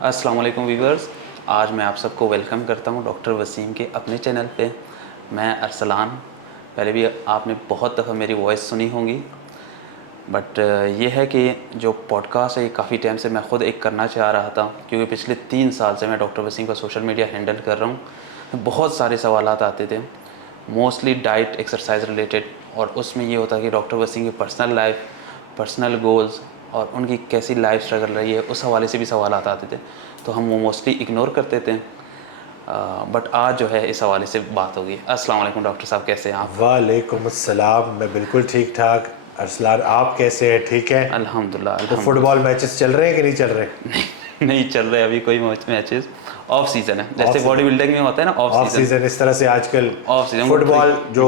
السلام علیکم ویورز، آج میں آپ سب کو ویلکم کرتا ہوں ڈاکٹر وسیم کے اپنے چینل پہ۔ میں ارسلان، پہلے بھی آپ نے بہت دفعہ میری وائس سنی ہوں گی، بٹ یہ ہے کہ جو پوڈ کاسٹ ہے یہ کافی ٹائم سے میں خود ایک کرنا چاہ رہا تھا، کیونکہ پچھلے 3 سال سے میں ڈاکٹر وسیم کا سوشل میڈیا ہینڈل کر رہا ہوں۔ بہت سارے سوالات آتے تھے، موسٹلی ڈائٹ ایکسرسائز ریلیٹڈ، اور اس میں یہ ہوتا ہے کہ ڈاکٹر وسیم کی پرسنل لائف، پرسنل گولز اور ان کی کیسی لائف اسٹرگل رہی ہے، اس حوالے سے بھی سوالات آتے تھے، تو ہم وہ موسٹلی اگنور کرتے تھے، بٹ آج جو ہے اس حوالے سے بات ہوگی۔ السلام علیکم ڈاکٹر صاحب، کیسے ہیں آپ؟ وعلیکم السلام، میں بالکل ٹھیک ٹھاک۔ ارسلان آپ کیسے ہیں؟ ٹھیک ہے؟ الحمدللہ تو فٹ بال میچز چل رہے ہیں کہ نہیں چل رہے؟ نہیں چل رہے ابھی کوئی میچز، آف سیزن ہے، جیسے باڈی بلڈنگ میں ہوتا ہے نا آف سیزن، اس طرح سے آج کل فٹ بال جو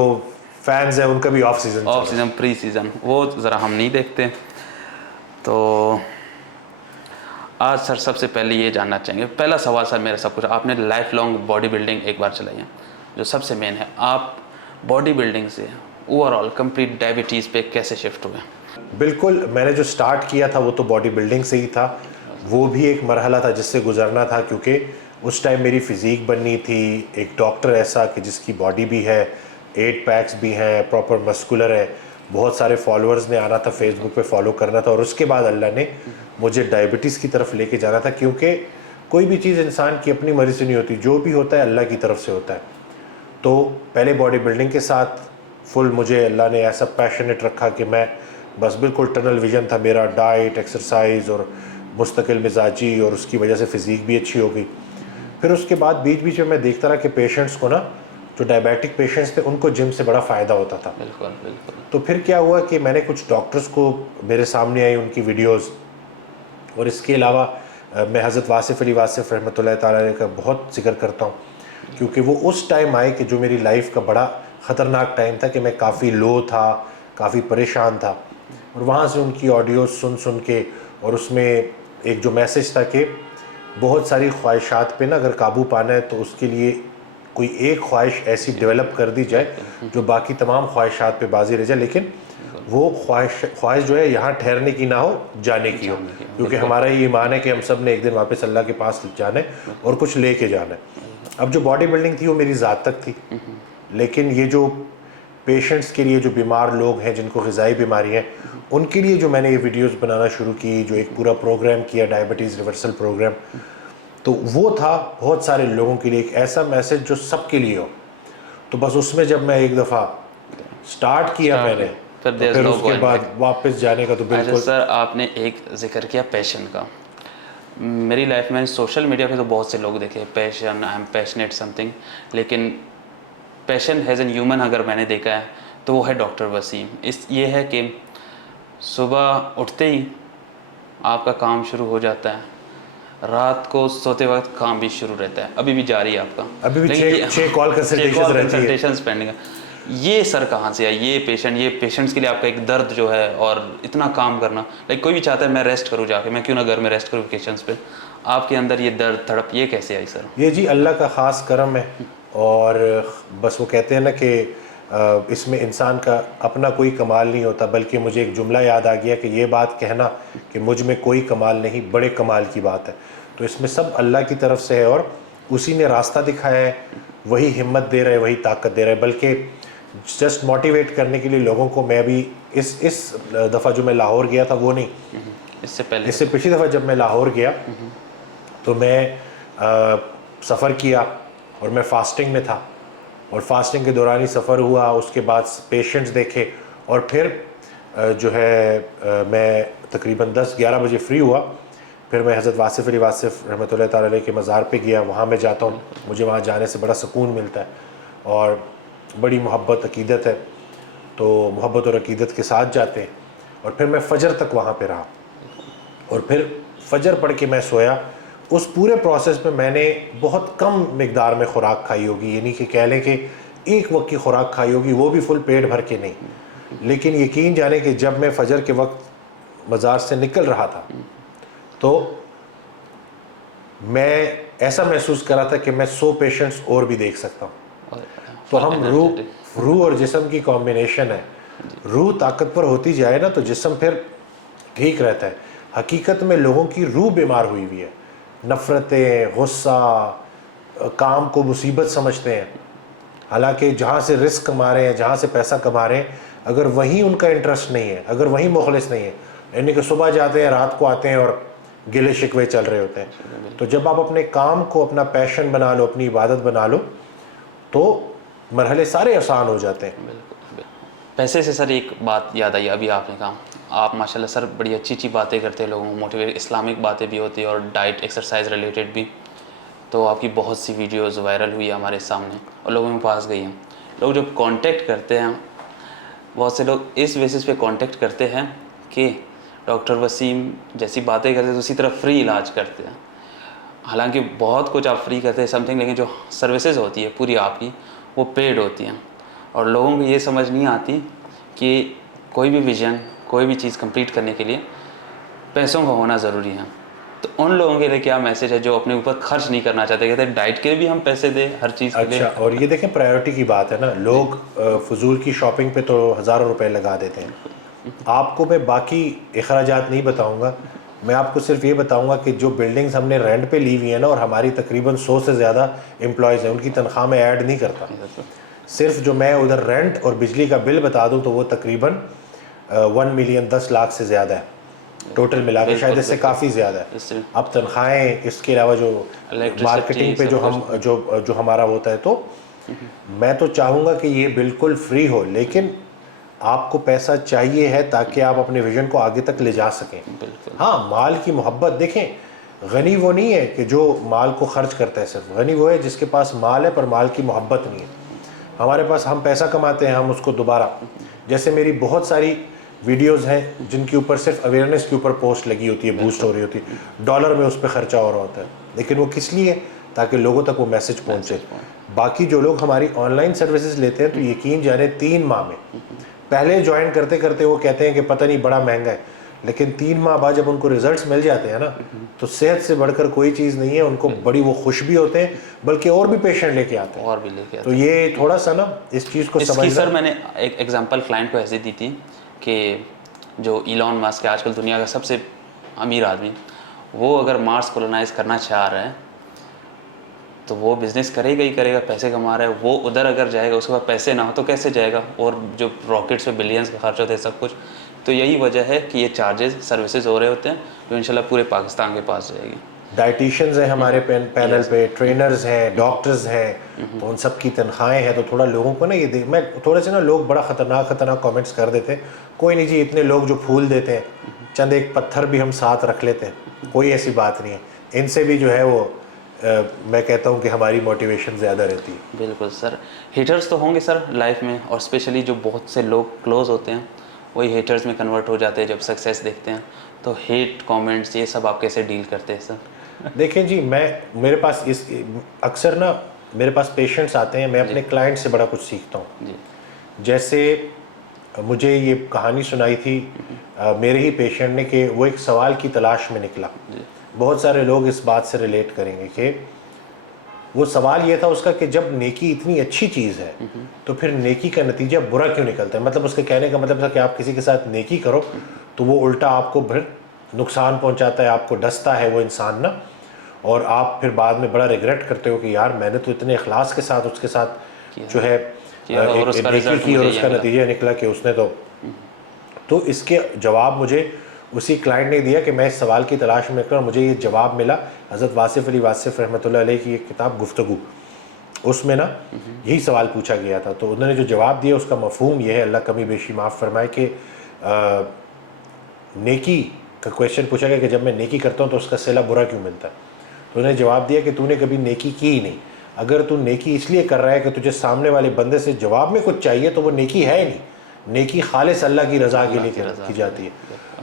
فینز ہیں ان کا بھی آف سیزن پری سیزن، وہ ذرا ہم نہیں دیکھتے۔ تو آج سر سب سے پہلے یہ جاننا چاہیں گے، پہلا سوال سر میرا سب کچھ، آپ نے لائف لانگ باڈی بلڈنگ ایک بار چلائی ہے، جو سب سے مین ہے، آپ باڈی بلڈنگ سے اوور آل کمپلیٹ ڈائبٹیز پہ کیسے شفٹ ہوئے؟ بالکل، میں نے جو سٹارٹ کیا تھا وہ تو باڈی بلڈنگ سے ہی تھا، وہ بھی ایک مرحلہ تھا جس سے گزرنا تھا، کیونکہ اس ٹائم میری فزیک بننی تھی، ایک ڈاکٹر ایسا کہ جس کی باڈی بھی ہے، 8 پیکس بھی ہیں، پراپر مسکولر ہے، بہت سارے فالوورز نے آنا تھا، فیس بک پہ فالو کرنا تھا، اور اس کے بعد اللہ نے مجھے ڈائبٹیز کی طرف لے کے جانا تھا، کیونکہ کوئی بھی چیز انسان کی اپنی مرضی سے نہیں ہوتی، جو بھی ہوتا ہے اللہ کی طرف سے ہوتا ہے۔ تو پہلے باڈی بلڈنگ کے ساتھ فل مجھے اللہ نے ایسا پیشنیٹ رکھا کہ میں بس بالکل ٹنل ویژن تھا میرا، ڈائٹ، ایکسرسائز اور مستقل مزاجی، اور اس کی وجہ سے فزیک بھی اچھی ہو گئی۔ پھر اس کے بعد بیچ میں دیکھتا رہا کہ پیشنٹس کو نا، جو ڈائبیٹک پیشنٹس تھے ان کو جم سے بڑا فائدہ ہوتا تھا۔ بالکل۔ تو پھر کیا ہوا کہ میں نے کچھ ڈاکٹرز کو میرے سامنے آئی ان کی ویڈیوز، اور اس کے علاوہ میں حضرت واصف علی واصف رحمۃ اللہ تعالیٰ علیہ کا بہت ذکر کرتا ہوں، کیونکہ وہ اس ٹائم آئے کہ جو میری لائف کا بڑا خطرناک ٹائم تھا، کہ میں کافی لو تھا، کافی پریشان تھا، اور وہاں سے ان کی آڈیوز سن کے، اور اس میں ایک جو میسج تھا کہ بہت ساری خواہشات پہ نا اگر قابو پانا ہے تو اس کے لیے کوئی ایک خواہش ایسی ڈیولپ کر دی جائے جو باقی تمام خواہشات پہ بازی رہ جائے، لیکن وہ خواہش جو ہے یہاں ٹھہرنے کی نہ ہو، جانے کی ہو، کیونکہ ہمارا یہ ایمان ہے کہ ہم سب نے ایک دن واپس اللہ کے پاس جانا ہے اور کچھ لے کے جانا ہے۔ اب جو باڈی بلڈنگ تھی وہ میری ذات تک تھی، لیکن یہ جو پیشنٹس کے لیے، جو بیمار لوگ ہیں جن کو غذائی بیماری ہیں، ان کے لیے جو میں نے یہ ویڈیوز بنانا شروع کی، جو ایک پورا پروگرام کیا، ڈائبٹیز ریورسل پروگرام، تو وہ تھا بہت سارے لوگوں کے لیے ایک ایسا میسج جو سب کے لیے ہو۔ تو بس اس میں جب میں ایک دفعہ سٹارٹ کیا میں نے، تو پھر اس کے بعد واپس جانے کا تو بالکل۔ سر آپ نے ایک ذکر کیا پیشن کا، میری لائف میں سوشل میڈیا پہ تو بہت سے لوگ دیکھے، passion, I am passionate something, لیکن پیشن ایز این ہیومن اگر میں نے دیکھا ہے تو وہ ہے ڈاکٹر وسیم۔ یہ ہے کہ صبح اٹھتے ہی آپ کا کام شروع ہو جاتا ہے، رات کو سوتے وقت کام بھی شروع رہتا ہے، ابھی بھی جاری ہے آپ کا، ابھی بھی 6 کال کنسلٹیشنز پینڈنگ ہے۔ یہ سر کہاں سے ہے؟ یہ پیشنٹس کے لیے آپ کا ایک درد جو ہے، اور اتنا کام کرنا، کوئی بھی چاہتا ہے میں ریسٹ کروں جا کے، میں کیوں نہ گھر میں ریسٹ کروں ویکیشنز پہ، آپ کے اندر یہ درد تڑپ یہ کیسے آئی سر؟ یہ جی اللہ کا خاص کرم ہے، اور بس وہ کہتے ہیں نا کہ اس میں انسان کا اپنا کوئی کمال نہیں ہوتا، بلکہ مجھے ایک جملہ یاد آ گیا کہ یہ بات کہنا کہ مجھ میں کوئی کمال نہیں بڑے کمال کی بات ہے۔ تو اس میں سب اللہ کی طرف سے ہے، اور اسی نے راستہ دکھایا ہے، وہی ہمت دے رہے، وہی طاقت دے رہے، بلکہ جسٹ موٹیویٹ کرنے کے لیے لوگوں کو۔ میں ابھی اس دفعہ جو میں لاہور گیا تھا وہ نہیں، اس سے پچھلی دفعہ جب میں لاہور گیا تو میں سفر کیا، اور میں فاسٹنگ میں تھا، اور فاسٹنگ کے دوران ہی سفر ہوا، اس کے بعد پیشنٹس دیکھے، اور پھر جو ہے میں تقریباً 10-11 بجے فری ہوا، پھر میں حضرت واصف علی واصف رحمۃ اللہ تعالیٰ علیہ کے مزار پہ گیا، وہاں میں جاتا ہوں، مجھے وہاں جانے سے بڑا سکون ملتا ہے، اور بڑی محبت عقیدت ہے، تو محبت اور عقیدت کے ساتھ جاتے ہیں۔ اور پھر میں فجر تک وہاں پہ رہا، اور پھر فجر پڑھ کے میں سویا۔ اس پورے پروسیس میں نے بہت کم مقدار میں خوراک کھائی ہوگی، یعنی کہ کہہ لیں کہ ایک وقت کی خوراک کھائی ہوگی، وہ بھی فل پیٹ بھر کے نہیں، لیکن یقین جانے کہ جب میں فجر کے وقت مزار سے نکل رہا تھا تو میں ایسا محسوس کر رہا تھا کہ میں 100 پیشنٹس اور بھی دیکھ سکتا ہوں۔ تو ہم روح اور جسم کی کمبینیشن ہے، روح طاقتور ہوتی جائے نا تو جسم پھر ٹھیک رہتا ہے۔ حقیقت میں لوگوں کی روح بیمار ہوئی ہوئی ہے، نفرتیں، غصہ، کام کو مصیبت سمجھتے ہیں، حالانکہ جہاں سے رزق کما رہے ہیں، جہاں سے پیسہ کما رہے ہیں، اگر وہیں ان کا انٹرسٹ نہیں ہے، اگر وہیں مخلص نہیں ہے، یعنی کہ صبح جاتے ہیں رات کو آتے ہیں اور گلے شکوے چل رہے ہوتے ہیں، تو جب آپ اپنے کام کو اپنا پیشن بنا لو، اپنی عبادت بنا لو، تو مرحلے سارے آسان ہو جاتے ہیں۔ بالکل۔ پیسے سے سر ایک بات یاد آئی، ابھی آپ نے کہا، آپ ماشاءاللہ سر بڑی اچھی اچھی باتیں کرتے ہیں، لوگوں کو موٹیویٹ، اسلامک باتیں بھی ہوتی ہیں اور ڈائٹ ایکسرسائز ریلیٹڈ بھی، تو آپ کی بہت سی ویڈیوز وائرل ہوئی ہے ہمارے سامنے اور لوگوں کے پاس گئی ہیں۔ لوگ جب کانٹیکٹ کرتے ہیں، بہت سے لوگ اس بیسس پہ کانٹیکٹ کرتے ہیں کہ ڈاکٹر وسیم جیسی باتیں کرتے ہیں تو اسی طرح فری علاج کرتے ہیں، حالانکہ بہت کچھ آپ فری کرتے ہیں سم تھنگ، لیکن جو سروسز ہوتی ہے پوری آپ کی وہ پیڈ ہوتی ہیں، اور لوگوں کو یہ سمجھ نہیں آتی کہ کوئی بھی ویژن، کوئی بھی چیز کمپلیٹ کرنے کے لیے پیسوں کا ہونا ضروری ہے۔ تو ان لوگوں کے لیے کیا میسج ہے جو اپنے اوپر خرچ نہیں کرنا چاہتے، کہتے ہیں ڈائٹ کے لیے بھی ہم پیسے دیں، ہر چیز کے لیے؟ اچھا، اور یہ دیکھیں پرائیورٹی کی بات ہے نا، لوگ فضول کی شاپنگ پہ تو ہزاروں روپے لگا دیتے ہیں۔ آپ کو میں باقی اخراجات نہیں بتاؤں گا، میں آپ کو صرف یہ بتاؤں گا کہ جو بلڈنگز ہم نے رینٹ پہ لی ہوئی ہیں نا، اور ہماری تقریباً 100 سے زیادہ امپلائیز ہیں، ان کی تنخواہ میں ایڈ نہیں کرتا، صرف جو میں ادھر رینٹ اور بجلی کا بل بتا دوں تو وہ تقریباً 1 ملین 10 لاکھ سے زیادہ ہے ٹوٹل ملا کے، شاید اس سے کافی زیادہ ہے۔ اب تنخواہیں، اس کے علاوہ جو مارکیٹنگ پہ جو ہمارا ہوتا ہے، تو میں تو چاہوں گا کہ یہ بالکل فری ہو، لیکن آپ کو پیسہ چاہیے ہے تاکہ آپ اپنے ویژن کو آگے تک لے جا سکیں۔ ہاں، مال کی محبت، دیکھیں غنی وہ نہیں ہے کہ جو مال کو خرچ کرتا ہے، صرف غنی وہ ہے جس کے پاس مال ہے پر مال کی محبت نہیں ہے۔ ہمارے پاس، ہم پیسہ کماتے ہیں، ہم اس کو دوبارہ، جیسے میری بہت ساری ویڈیوز ہیں جن کے اوپر صرف اویئرنیس کے اوپر پوسٹ لگی ہوتی ہے، بوسٹ ہو رہی ہوتی ہے، ڈالر میں اس پہ خرچہ ہو رہا ہوتا ہے، لیکن وہ کس لیے؟ تاکہ لوگوں تک وہ میسج پہنچے۔ باقی جو لوگ ہماری آن لائن سروسز لیتے ہیں تو یقین جانے 3 ماہ میں، پہلے جوائن کرتے کرتے وہ کہتے ہیں کہ پتہ نہیں بڑا مہنگا ہے، لیکن 3 ماہ بعد جب ان کو ریزلٹس مل جاتے ہیں نا، تو صحت سے بڑھ کر کوئی چیز نہیں ہے، ان کو بڑی وہ خوش بھی ہوتے ہیں، بلکہ اور بھی پیشنٹ لے کے آتے ہیں، اور بھی لے کے آتے تو یہ تھوڑا سا نا اس چیز کو اس کی سمجھنا۔ سر میں نے ایک ایگزامپل کلائنٹ کو ایسے دی تھی کہ جو ایلون ماسک ہے، آج کل دنیا کا سب سے امیر آدمی، وہ اگر مارس کولونائز کرنا چاہ رہا ہے تو وہ بزنس کرے گا ہی کرے گا، پیسے کما رہا ہے، وہ ادھر اگر جائے گا، اس کے بعد پیسے نہ ہو تو کیسے جائے گا؟ اور جو راکٹس پہ بلینس کا خرچ ہوتا ہے سب کچھ، تو یہی وجہ ہے کہ یہ چارجز سروسز ہو رہے ہوتے ہیں جو انشاءاللہ پورے پاکستان کے پاس جائے گی۔ ڈائٹیشنز ہیں ہمارے پینل پہ، ٹرینرز ہیں، ڈاکٹرز ہیں، تو ان سب کی تنخواہیں ہیں، تو تھوڑا لوگوں کو نا یہ میں تھوڑے سے نا، لوگ بڑا خطرناک کامنٹس کر دیتے ہیں، کوئی نہیں جی، اتنے لوگ جو پھول دیتے ہیں، چند ایک پتھر بھی ہم ساتھ رکھ لیتے ہیں، کوئی ایسی بات نہیں ہے، ان سے بھی جو ہے وہ میں کہتا ہوں کہ ہماری موٹیویشن زیادہ رہتی ہے۔ بالکل سر، ہیٹرز تو ہوں گے سر لائف میں، اور اسپیشلی جو بہت سے لوگ کلوز ہوتے ہیں وہی ہیٹرز میں کنورٹ ہو جاتے ہیں جب سکسیس دیکھتے ہیں، تو ہیٹ کامنٹس یہ سب آپ کیسے ڈیل کرتے ہیں سر؟ دیکھیں جی، میرے پاس اکثر نا میرے پاس پیشنٹس آتے ہیں، میں اپنے کلائنٹ سے بڑا کچھ سیکھتا ہوں۔ جی، جیسے مجھے یہ کہانی سنائی تھی میرے ہی پیشنٹ نے، کہ وہ ایک سوال کی تلاش میں نکلا، بہت سارے لوگ اس بات سے ریلیٹ کریں گے کہ وہ سوال یہ تھا اس کا کہ جب نیکی اتنی اچھی چیز ہے تو پھر نیکی کا نتیجہ برا کیوں نکلتا ہے؟ مطلب اس کے کہنے کا مطلب تھا کہ آپ کسی کے ساتھ نیکی کرو تو وہ الٹا آپ کو پھر نقصان پہنچاتا ہے، آپ کو ڈستا ہے وہ انسان نا، اور آپ پھر بعد میں بڑا ریگریٹ کرتے ہو کہ یار میں نے تو اتنے اخلاص کے ساتھ اس کے ساتھ جو ہے نیکی کی، اور اس کا نتیجہ نکلا کہ اس نے تو اس کے جواب مجھے اسی کلائنٹ نے دیا کہ میں اس سوال کی تلاش میں نکلا، مجھے یہ جواب ملا حضرت واصف علی واصف رحمۃ اللہ علیہ کی ایک کتاب گفتگو، اس میں نا یہی سوال پوچھا گیا تھا، تو انہوں نے جو جواب دیا اس کا مفہوم یہ ہے، اللہ کمی بیشی معاف فرمائے، کہ نیکی کا کویشچن پوچھا گیا کہ جب میں نیکی کرتا ہوں تو اس کا صلہ برا کیوں ملتا ہے؟ تو انہوں نے جواب دیا کہ تو نے کبھی نیکی کی ہی نہیں، اگر تو نیکی اس لیے کر رہا ہے کہ تجھے سامنے والے بندے سے جواب میں کچھ چاہیے تو وہ نیکی ہے ہی نہیں، نیکی خالص اللہ کی رضا کے لیے کی جاتی ہے،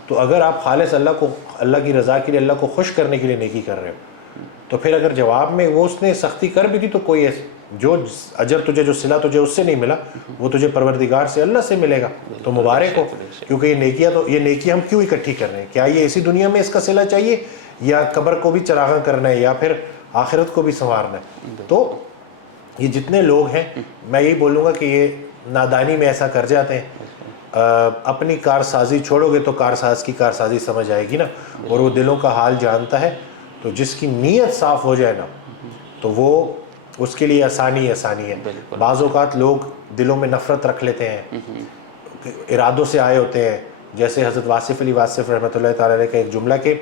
تو اگر آپ خالص اللہ کی رضا کے لیے، اللہ کو خوش کرنے کے لیے نیکی کر رہے ہو، تو پھر اگر جواب میں وہ اس نے سختی کر بھی دی تو کوئی جو اجر تجھے، جو صلہ تجھے اس سے نہیں ملا وہ تجھے پروردگار سے، اللہ سے ملے گا، تو مبارک ہو، کیونکہ یہ نیکیاں ہم کیوں اکٹھی کر رہے ہیں؟ کیا یہ اسی دنیا میں اس کا صلہ چاہیے، یا قبر کو بھی چراغاں کرنا ہے، یا پھر آخرت کو بھی سنوارنا ہے؟ تو یہ جتنے لوگ ہیں میں یہی بولوں گا کہ یہ نادانی میں ایسا کر جاتے ہیں، اپنی کارسازی چھوڑو گے تو کارساز کی کارسازی سمجھ آئے گی نا، اور وہ دلوں کا حال جانتا ہے، تو جس کی نیت صاف ہو جائے نا تو وہ اس کے لیے آسانی ہے. بعض اوقات لوگ دلوں میں نفرت رکھ لیتے ہیں, ارادوں سے آئے ہوتے ہیں, جیسے حضرت واصف علی واصف رحمۃ اللہ تعالیٰ علیہ کا ایک جملہ کہ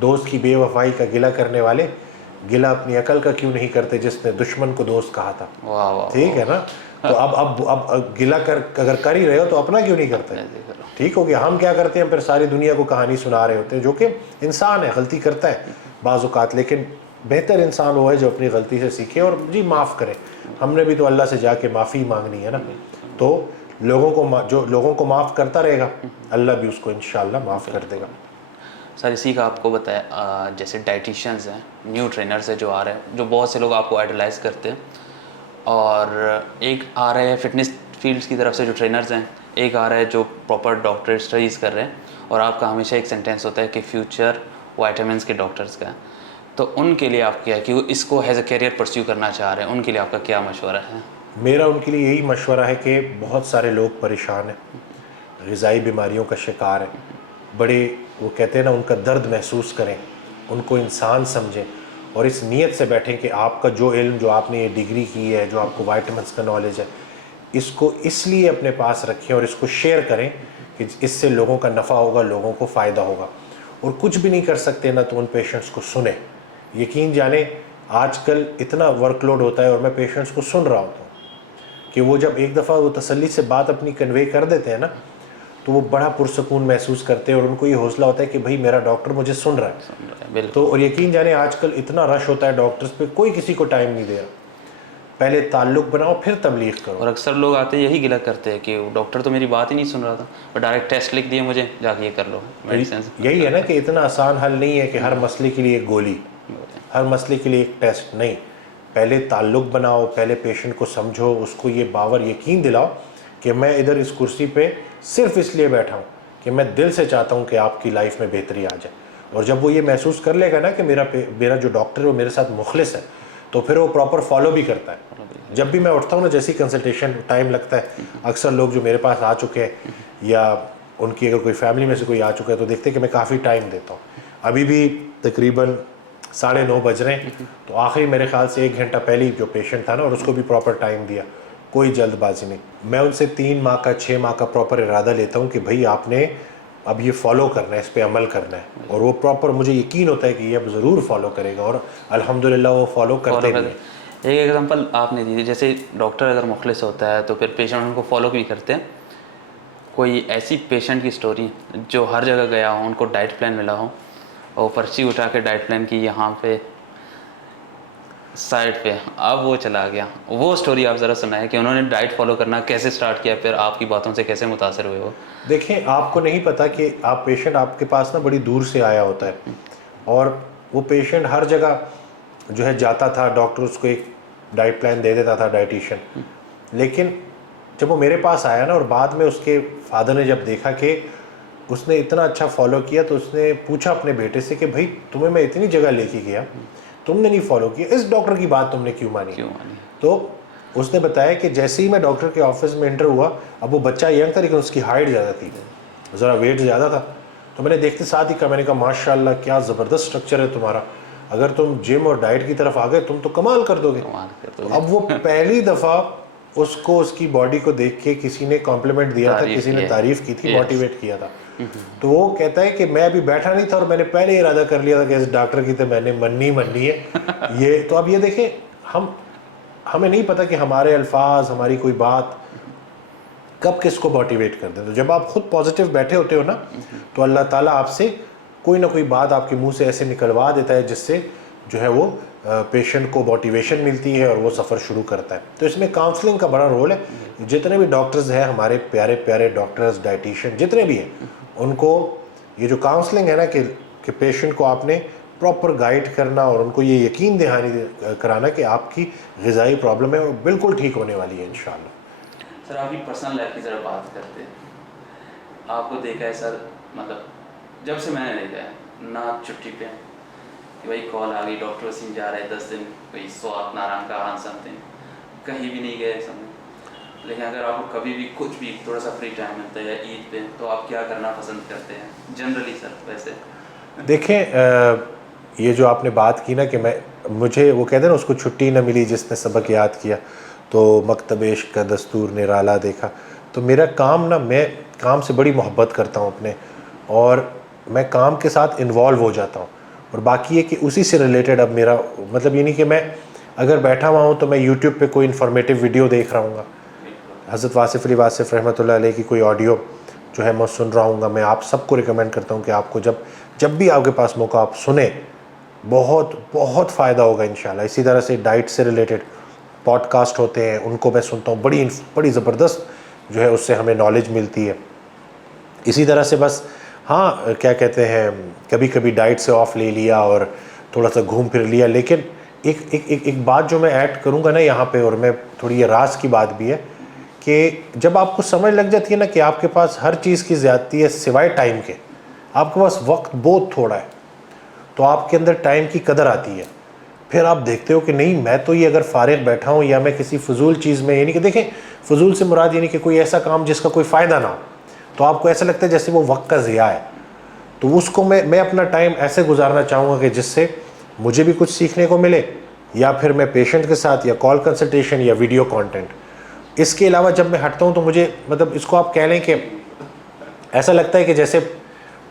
دوست کی بے وفائی کا گلہ کرنے والے گلہ اپنی عقل کا کیوں نہیں کرتے جس نے دشمن کو دوست کہا تھا. ٹھیک ہے نا, تو اب گلہ اگر کر ہی رہے ہو تو اپنا کیوں نہیں کرتے. ٹھیک ہو گیا. ہم کیا کرتے ہیں, پھر ساری دنیا کو کہانی سنا رہے ہوتے ہیں, جو کہ انسان ہے, غلطی کرتا ہے بعض اوقات, لیکن بہتر انسان وہ ہے جو اپنی غلطی سے سیکھے اور جی معاف کرے. ہم نے بھی تو اللہ سے جا کے معافی مانگنی ہے نا, تو لوگوں کو معاف کرتا رہے گا, اللہ بھی اس کو انشاءاللہ معاف کر دے گا. سر اسی کا آپ کو بتایا, جیسے ڈائٹیشنز ہیں, نیو ٹرینرز ہیں جو آ رہے ہیں, جو بہت سے لوگ آپ کو آئیڈلائز کرتے ہیں, اور ایک آ رہے ہیں فٹنس فیلڈس کی طرف سے جو ٹرینرز ہیں, ایک آ رہا ہے جو پراپر ڈاکٹر اسٹڈیز کر رہے ہیں, اور آپ کا ہمیشہ ایک سینٹینس ہوتا ہے کہ فیوچر وائٹامنس کے ڈاکٹرز کا ہے. تو ان کے لیے آپ کیا کہ وہ اس کو ایز اے کیریئر پرسیو کرنا چاہ رہے ہیں, ان کے لیے آپ کا کیا مشورہ ہے؟ میرا ان کے لیے یہی مشورہ ہے کہ بہت سارے لوگ پریشان ہیں, غذائی بیماریوں کا شکار ہیں, بڑے وہ کہتے ہیں نا ان کا درد محسوس کریں, ان کو انسان سمجھیں, اور اس نیت سے بیٹھیں کہ آپ کا جو علم, جو آپ نے یہ ڈگری کی ہے, جو آپ کو وائٹامنس کا نالج ہے, اس کو اس لیے اپنے پاس رکھیں اور اس کو شیئر کریں کہ اس سے لوگوں کا نفع ہوگا, لوگوں کو فائدہ ہوگا. اور کچھ بھی نہیں کر سکتے نا تو ان پیشنٹس کو سنیں. یقین جانیں آج کل اتنا ورک لوڈ ہوتا ہے, اور میں پیشنٹس کو سن رہا ہوتا ہوں کہ وہ جب ایک دفعہ وہ تسلی سے بات اپنی کنوے کر دیتے ہیں نا تو وہ بڑا پرسکون محسوس کرتے ہیں, اور ان کو یہ حوصلہ ہوتا ہے کہ بھائی میرا ڈاکٹر مجھے سن رہا ہے. تو اور یقین جانیں آج کل اتنا رش ہوتا ہے ڈاکٹرز پہ, کوئی کسی کو ٹائم نہیں دے رہا. پہلے تعلق بناؤ پھر تبلیغ کرو. اور اکثر لوگ آتے ہیں یہی گلہ کرتے ہیں کہ ڈاکٹر تو میری بات ہی نہیں سن رہا تھا, اور ڈائریکٹ ٹیسٹ لکھ دیے مجھے, جا کے یہ کر لو میڈیسنس. یہی ہے نا کہ اتنا آسان حل نہیں ہے کہ ہر مسئلے کے لیے ایک گولی, ہر مسئلے کے لیے ایک ٹیسٹ نہیں. پہلے تعلق بناؤ, پہلے پیشنٹ کو سمجھو, اس کو یہ باور یقین دلاؤ کہ میں ادھر اس کرسی پہ صرف اس لیے بیٹھا ہوں کہ میں دل سے چاہتا ہوں کہ آپ کی لائف میں بہتری آ جائے. اور جب وہ یہ محسوس کر لے گا نا کہ میرا جو ڈاکٹر ہے وہ میرے ساتھ مخلص ہے, تو پھر وہ پراپر فالو بھی کرتا ہے. جب بھی میں اٹھتا ہوں نا, جیسی کنسلٹیشن ٹائم لگتا ہے, اکثر لوگ جو میرے پاس آ چکے ہیں یا ان کی اگر کوئی فیملی میں سے کوئی آ چکا ہے تو دیکھتے ہیں کہ میں کافی ٹائم دیتا ہوں. ابھی بھی تقریباً 9:30 بج رہے ہیں, تو آخری میرے خیال سے 1 گھنٹہ پہلے ہی جو پیشنٹ تھا نا, اور اس کو بھی پراپر ٹائم دیا, کوئی جلد بازی نہیں. میں ان سے 3 ماہ کا 6 ماہ کا پراپر ارادہ لیتا ہوں کہ بھائی آپ نے اب یہ فالو کرنا ہے, اس پہ عمل کرنا ہے, اور وہ پراپر مجھے یقین ہوتا ہے کہ یہ اب ضرور فالو کرے گا, اور الحمدللہ وہ فالو کرتے بھی ہیں. ایک ایگزامپل آپ نے دی, جیسے ڈاکٹر اگر مخلص ہوتا ہے تو پھر پیشنٹ ان کو فالو بھی کرتے ہیں. کوئی ایسی پیشنٹ کی سٹوری جو ہر جگہ گیا ہو, ان کو ڈائٹ پلان ملا ہو, اور پرچی اٹھا کے ڈائٹ پلان کی یہاں پہ سائڈ پہ, اب وہ چلا گیا, وہ سٹوری آپ ذرا سنائیں کہ انہوں نے ڈائٹ فالو کرنا کیسے سٹارٹ کیا, پھر آپ کی باتوں سے کیسے متاثر ہوئے وہ. دیکھیں آپ کو نہیں پتا کہ آپ پیشنٹ آپ کے پاس نا بڑی دور سے آیا ہوتا ہے, اور وہ پیشنٹ ہر جگہ جو ہے جاتا تھا, ڈاکٹر اس کو ایک ڈائٹ پلان دے دیتا تھا, ڈائٹیشین. لیکن جب وہ میرے پاس آیا نا, اور بعد میں اس کے فادر نے جب دیکھا کہ اس نے اتنا اچھا فالو کیا, تو اس نے پوچھا اپنے بیٹے سے کہ بھائی تمہیں میں اتنی جگہ لے کے گیا, تم نے نہیں فالو کیا, اس ڈاکٹر کی بات تم نے کیوں مانی. تو اس نے بتایا کہ جیسے ہی میں ڈاکٹر کے آفس میں انٹر ہوا, اب وہ بچہ ینگ تھا لیکن اس کی ہائٹ زیادہ تھی, ذرا ویٹ زیادہ تھا, تو میں نے دیکھتے ساتھ ہی کہا, میں نے کہا ماشاء اللہ کیا زبردست اسٹرکچر ہے تمہارا, اگر تم جم اور ڈائٹ کی طرف آ گئے تم تو کمال کر دو گے. اب وہ پہلی دفعہ اس کو اس کی باڈی کو دیکھ کے کسی نے کمپلیمنٹ دیا تھا, کسی نے تعریف کی تھی, موٹیویٹ کیا تھا. تو وہ کہتا ہے کہ میں ابھی بیٹھا نہیں تھا اور میں نے پہلے ہی ارادہ کر لیا تھا کہ اس ڈاکٹر کی تو میں نے مننی ہے یہ. تو اب یہ دیکھیں, ہمیں نہیں پتا کہ ہمارے الفاظ, ہماری کوئی بات کب کس کو موٹیویٹ کر دیں. تو جب آپ خود پازیٹیو بیٹھے ہوتے ہو نا, تو اللہ تعالیٰ آپ سے کوئی نہ کوئی بات آپ کے منہ سے ایسے نکلوا دیتا ہے جس سے جو ہے وہ پیشنٹ کو موٹیویشن ملتی ہے اور وہ سفر شروع کرتا ہے. تو اس میں کاؤنسلنگ کا بڑا رول ہے. جتنے بھی ڈاکٹرز ہیں ہمارے پیارے پیارے ڈاکٹرز, ڈائٹیشین جتنے بھی ہیں, ان کو یہ جو کاؤنسلنگ ہے نا کہ پیشنٹ کو آپ نے پراپر گائیڈ کرنا اور ان کو یہ یقین دہانی کرانا کہ آپ کی غذائی پرابلم ہے اور بالکل ٹھیک ہونے والی ہے انشاءاللہ. سر آپ کی پرسنل لائف کی ذرا بات کرتے ہیں. آپ کو دیکھا ہے سر, مطلب جب سے میں نے دیکھا ہے نہ چھٹی پہ کہ بھائی کال آ گئی, ڈاکٹر وسیم جا رہے 10 دن کوئی سوات ناران کا ہان سمتھنگ, کہیں بھی نہیں گئے سمجھ. لیکن اگر آپ کو کبھی بھی کچھ بھی تھوڑا سا فری ٹائم ملتا ہے عید پہ, تو آپ کیا کرنا پسند کرتے ہیں جنرلی سر؟ ویسے دیکھیں یہ جو آپ نے بات کی نا کہ مجھے وہ کہتے ہیں نا اس کو چھٹی نہ ملی جس نے سبق یاد کیا، تو مکتب عشق کا دستور نرالا دیکھا. تو میرا کام نا، میں کام سے بڑی محبت کرتا ہوں اپنے، اور میں کام کے ساتھ انوالو ہو جاتا ہوں. اور باقی یہ کہ اسی سے ریلیٹڈ اب میرا مطلب یہ نہیں کہ میں اگر بیٹھا ہوا ہوں تو میں یوٹیوب پہ کوئی انفارمیٹیو ویڈیو دیکھ رہا ہوں گا، حضرت واصف علی واصف رحمۃ اللہ علیہ کی کوئی آڈیو جو ہے میں سن رہا ہوں گا. میں آپ سب کو ریکمینڈ کرتا ہوں کہ آپ کو جب بھی آپ کے پاس موقع آپ سنیں، بہت بہت فائدہ ہوگا انشاءاللہ. اسی طرح سے ڈائٹ سے ریلیٹڈ پوڈ کاسٹ ہوتے ہیں، ان کو میں سنتا ہوں، بڑی زبردست جو ہے اس سے ہمیں نالج ملتی ہے. اسی طرح سے بس ہاں کیا کہتے ہیں، کبھی کبھی ڈائٹ سے آف لے لیا اور تھوڑا سا گھوم پھر لیا. لیکن ایک بات جو میں ایڈ کروں گا نا یہاں پہ، اور میں تھوڑی یہ راز کی بات بھی ہے کہ جب آپ کو سمجھ لگ جاتی ہے نا کہ آپ کے پاس ہر چیز کی زیادتی ہے سوائے ٹائم کے، آپ کے پاس وقت بہت تھوڑا ہے، تو آپ کے اندر ٹائم کی قدر آتی ہے. پھر آپ دیکھتے ہو کہ نہیں، میں تو یہ اگر فارغ بیٹھا ہوں یا میں کسی فضول چیز میں، یعنی کہ دیکھیں فضول سے مراد یعنی کہ کوئی ایسا کام جس کا کوئی فائدہ نہ ہو، تو آپ کو ایسا لگتا ہے جیسے وہ وقت کا ضیاع ہے. تو اس کو میں اپنا ٹائم ایسے گزارنا چاہوں گا کہ جس سے مجھے بھی کچھ سیکھنے کو ملے، یا پھر میں پیشنٹ کے ساتھ یا کال کنسلٹیشن یا ویڈیو کانٹینٹ. اس کے علاوہ جب میں ہٹتا ہوں تو مجھے مطلب اس کو آپ کہہ لیں کہ ایسا لگتا ہے کہ جیسے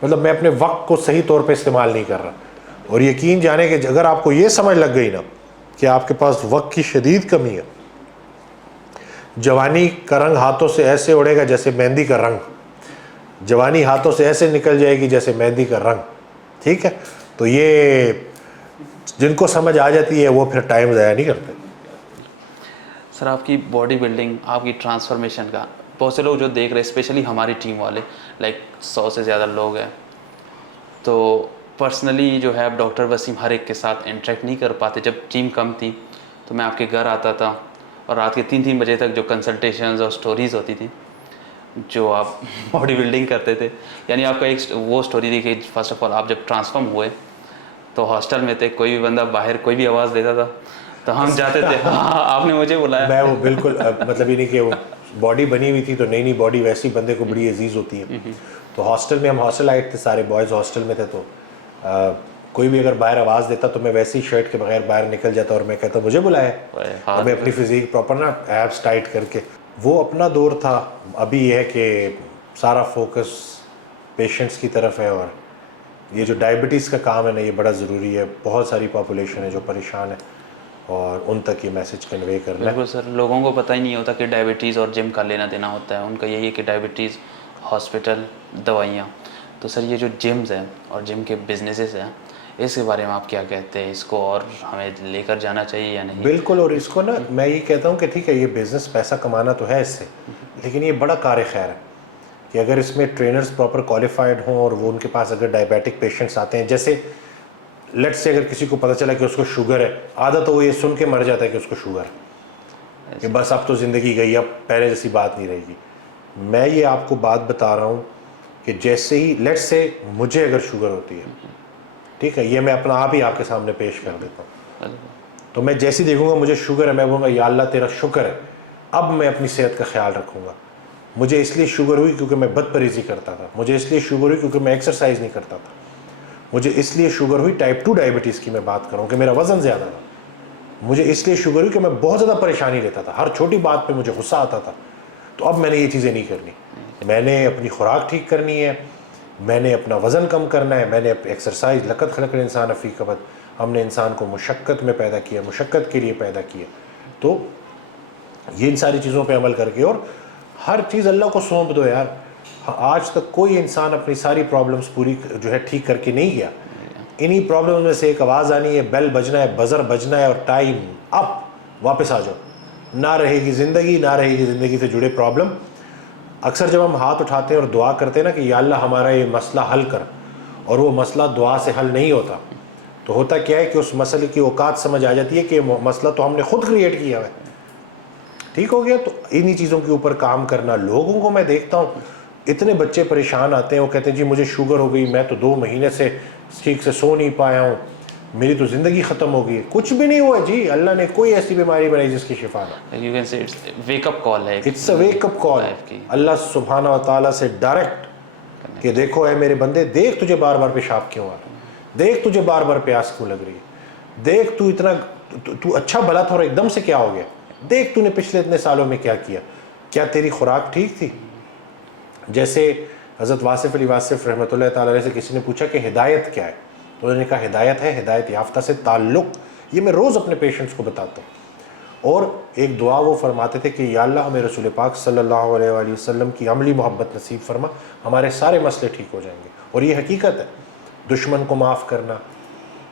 مطلب میں اپنے وقت کو صحیح طور پہ استعمال نہیں کر رہا. اور یقین جانے کہ اگر آپ کو یہ سمجھ لگ گئی نا کہ آپ کے پاس وقت کی شدید کمی ہے، جوانی کا رنگ ہاتھوں سے ایسے اڑے گا جیسے مہندی کا رنگ، جوانی ہاتھوں سے ایسے نکل جائے گی جیسے مہندی کا رنگ. ٹھیک ہے، تو یہ جن کو سمجھ آ جاتی ہے وہ پھر ٹائم ضائع نہیں کرتے. سر آپ کی باڈی بلڈنگ، آپ کی ٹرانسفارمیشن کا بہت سے لوگ جو دیکھ رہے ہیں، اسپیشلی ہماری ٹیم والے لائک 100 سے زیادہ لوگ ہیں، تو پرسنلی جو ہے اب ڈاکٹر وسیم ہر ایک کے ساتھ انٹریکٹ نہیں کر پاتے. جب ٹیم کم تھی تو میں آپ کے گھر آتا تھا اور رات کے 3 بجے تک جو کنسلٹیشنز اور سٹوریز ہوتی تھیں جو آپ باڈی بلڈنگ کرتے تھے، یعنی آپ کا ایک وہ سٹوری تھی کہ فرسٹ آف آل آپ جب ٹرانسفارم ہوئے تو ہاسٹل میں تھے، کوئی بھی بندہ باہر کوئی بھی آواز دیتا تھا تو ہم جاتے تھے. ہاں آپ نے مجھے بلایا. میں وہ بالکل مطلب یہ نہیں کہ وہ باڈی بنی ہوئی تھی تو نئی باڈی ویسی بندے کو بڑی عزیز ہوتی ہے. تو ہاسٹل میں ہم ہاسٹل آئے تھے، سارے بوائز ہاسٹل میں تھے، تو کوئی بھی اگر باہر آواز دیتا تو میں ویسی شرٹ کے بغیر باہر نکل جاتا اور میں کہتا مجھے بلایا. اور میں اپنی فزیک پراپر نا ایبس ٹائٹ کر کے، وہ اپنا دور تھا. ابھی یہ ہے کہ سارا فوکس پیشنٹس کی طرف ہے، اور یہ جو ڈائبٹیز کا کام ہے نا یہ بڑا ضروری ہے. بہت ساری پاپولیشن ہے جو پریشان ہے، اور ان تک یہ میسج کنوے کرنا ہے. بالکل سر، لوگوں کو پتہ ہی نہیں ہوتا کہ ڈائبٹیز اور جم کا لینا دینا ہوتا ہے. ان کا یہی ہے کہ ڈائبٹیز، ہاسپٹل، دوائیاں. تو سر یہ جو جمز ہیں اور جم کے بزنسز ہیں، اس کے بارے میں آپ کیا کہتے ہیں؟ اس کو اور ہمیں لے کر جانا چاہیے یا نہیں؟ بالکل، اور اس کو نا میں یہ کہتا ہوں کہ ٹھیک ہے یہ بزنس پیسہ کمانا تو ہے اس سے، لیکن یہ بڑا کار خیر ہے کہ اگر اس میں ٹرینرز پراپر کوالیفائڈ ہوں اور وہ ان کے پاس اگر ڈائبیٹک پیشنٹس آتے ہیں، جیسے لیٹ سے اگر کسی کو پتہ چلا کہ اس کو شوگر ہے، عادت تو وہ یہ سن کے مر جاتا ہے کہ اس کو شوگر ہے، کہ بس اب تو زندگی گئی، اب پہلے جیسی بات نہیں رہے گی. میں یہ آپ کو بات بتا رہا ہوں کہ جیسے ہی لیٹ سے مجھے اگر شوگر ہوتی ہے، ٹھیک ہے، یہ میں اپنا آپ ہی آپ کے سامنے پیش کر دیتا ہوں، تو میں جیسے دیکھوں گا مجھے شوگر ہے، میں بولوں گا یا اللہ تیرا شکر ہے، اب میں اپنی صحت کا خیال رکھوں گا. مجھے اس لیے شوگر ہوئی کیونکہ میں بد پرہیزی کرتا تھا، مجھے اس لیے شوگر ہوئی کیونکہ میں ایکسرسائز نہیں کرتا تھا، مجھے اس لیے شوگر ہوئی ٹائپ 2 ڈائبٹیز کی میں بات کروں کہ میرا وزن زیادہ تھا، مجھے اس لیے شوگر ہوئی کہ میں بہت زیادہ پریشانی لیتا تھا، ہر چھوٹی بات پہ مجھے غصہ آتا تھا. تو اب میں نے یہ چیزیں نہیں کرنی، میں نے اپنی خوراک ٹھیک کرنی ہے، میں نے اپنا وزن کم کرنا ہے، میں نے ایکسرسائز، لقد خلق الانسان فی کبد، ہم نے انسان کو مشقت میں پیدا کیا، مشقت کے لیے پیدا کیا. تو یہ ان ساری چیزوں پہ عمل کر کے، اور ہر چیز اللہ کو سونپ دو یار. آج تک کوئی انسان اپنی ساری پرابلمز پوری جو ہے ٹھیک کر کے نہیں گیا. انہی پرابلمز میں سے ایک آواز آنی ہے، بیل بجنا ہے، بزر بجنا ہے، اور ٹائم اپ، واپس آ جاؤ. نہ رہے گی زندگی، نہ رہے گی زندگی سے جڑے پرابلم. اکثر جب ہم ہاتھ اٹھاتے ہیں اور دعا کرتے ہیں نا کہ یا اللہ ہمارا یہ مسئلہ حل کر، اور وہ مسئلہ دعا سے حل نہیں ہوتا، تو ہوتا کیا ہے کہ اس مسئلے کی اوقات سمجھ آ جاتی ہے کہ مسئلہ تو ہم نے خود کریٹ کیا ہے. ٹھیک ہو گیا. تو انہی چیزوں کے اوپر کام کرنا. لوگوں کو میں دیکھتا ہوں اتنے بچے پریشان آتے ہیں، وہ کہتے ہیں جی مجھے شوگر ہو گئی، میں تو 2 مہینے سے ٹھیک سے سو نہیں پایا ہوں، میری تو زندگی ختم ہو گئی. کچھ بھی نہیں ہوا جی، اللہ نے کوئی ایسی بیماری بنائی جس کی شفا نہ. You can say it's wake up call ہے. اٹس اے ویک اپ کال اللہ سبحانہ و تعالیٰ سے ڈائریکٹ کہ دیکھو اے میرے بندے، دیکھ تجھے بار بار پیشاب کیوں آ رہا ہے، دیکھ تجھے بار بار پیاس کیوں لگ رہی ہے, دیکھ تو اتنا تو اچھا بھلا تھا اور ایک دم سے کیا ہو گیا, دیکھ تو نے پچھلے اتنے سالوں میں کیا کیا, کیا تیری خوراک ٹھیک تھی. جیسے حضرت واصف علی واصف رحمۃ اللہ تعالیٰ علیہ سے کسی نے پوچھا کہ ہدایت کیا ہے, تو انہوں نے کہا ہدایت ہے ہدایت یافتہ سے تعلق. یہ میں روز اپنے پیشنٹس کو بتاتا ہوں. اور ایک دعا وہ فرماتے تھے کہ یا اللہ ہمیں رسول پاک صلی اللہ علیہ وآلہ وسلم کی عملی محبت نصیب فرما, ہمارے سارے مسئلے ٹھیک ہو جائیں گے. اور یہ حقیقت ہے. دشمن کو معاف کرنا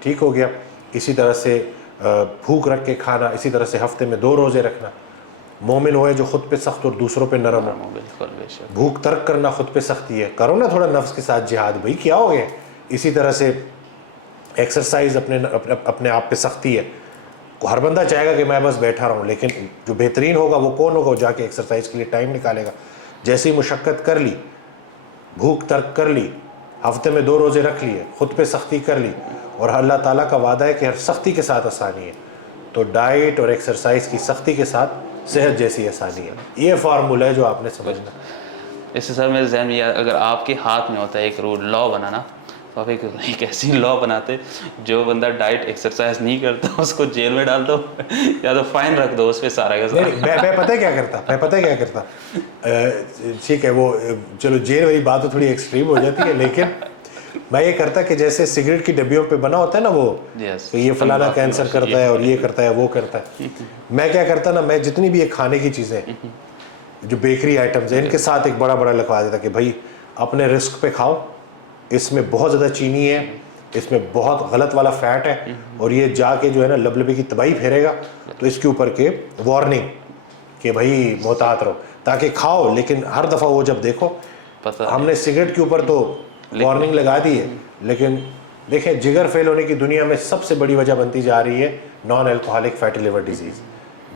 ٹھیک ہو گیا, اسی طرح سے بھوک رکھ کے کھانا, اسی طرح سے ہفتے میں 2 روزے رکھنا. مومن ہوئے جو خود پہ سخت اور دوسروں پہ نرم ہو. بالکل بے شک. بھوک ترک کرنا خود پہ سختی ہے, کرو نا تھوڑا نفس کے ساتھ جہاد, بھائی کیا ہو گیا. اسی طرح سے ایکسرسائز اپنے آپ پہ سختی ہے. ہر بندہ چاہے گا کہ میں بس بیٹھا رہوں, لیکن جو بہترین ہوگا وہ کون ہوگا, جا کے ایکسرسائز کے لیے ٹائم نکالے گا. جیسی مشقت کر لی, بھوک ترک کر لی, ہفتے میں 2 روزے رکھ لیے, خود پہ سختی کر لی, اور اللہ تعالیٰ کا وعدہ ہے کہ ہر سختی کے ساتھ آسانی ہے. تو ڈائٹ اور ایکسرسائز کی سختی کے ساتھ صحت جیسی آسانی ہے. یہ فارمولہ ہے جو آپ نے سمجھنا. اس سے سر میرے ذہن میں اگر آپ کے ہاتھ میں ہوتا ہے ایک رول لا بنانا, تو آپ ایک ایسی لا بناتے جو بندہ ڈائٹ ایکسرسائز نہیں کرتا اس کو جیل میں ڈال دو یا تو فائن رکھ دو اس پہ سارا کا سارا. میں پتہ کیا کرتا ٹھیک ہے, وہ چلو جیل والی بات تو تھوڑی ایکسٹریم ہو جاتی ہے, لیکن میں یہ کرتا کہ جیسے سگریٹ کی ڈبیوں پہ بنا ہوتا ہے نا وہ کہ یہ فلانا کینسر کرتا ہے اور یہ کرتا ہے وہ کرتا ہے, میں کیا کرتا نا, میں جتنی بھی یہ کھانے کی چیزیں جو بیکری آئٹمز ہیں ان کے ساتھ ایک بڑا لکھوا دیتا کہ بھائی اپنے رسک پہ کھاؤ, اس میں بہت زیادہ چینی ہے, اس میں بہت غلط والا فیٹ ہے, اور یہ جا کے جو ہے نا لبلبے کی تباہی پھیرے گا, تو اس کے اوپر کے وارننگ کہ بھائی محتاط رہو, تاکہ کھاؤ. لیکن ہر دفعہ وہ جب دیکھو, ہم نے سگریٹ کے اوپر تو وارننگ لگا دی ہے, لیکن دیکھیں جگر فیل ہونے کی دنیا میں سب سے بڑی وجہ بنتی جا رہی ہے non alcoholic fatty liver disease.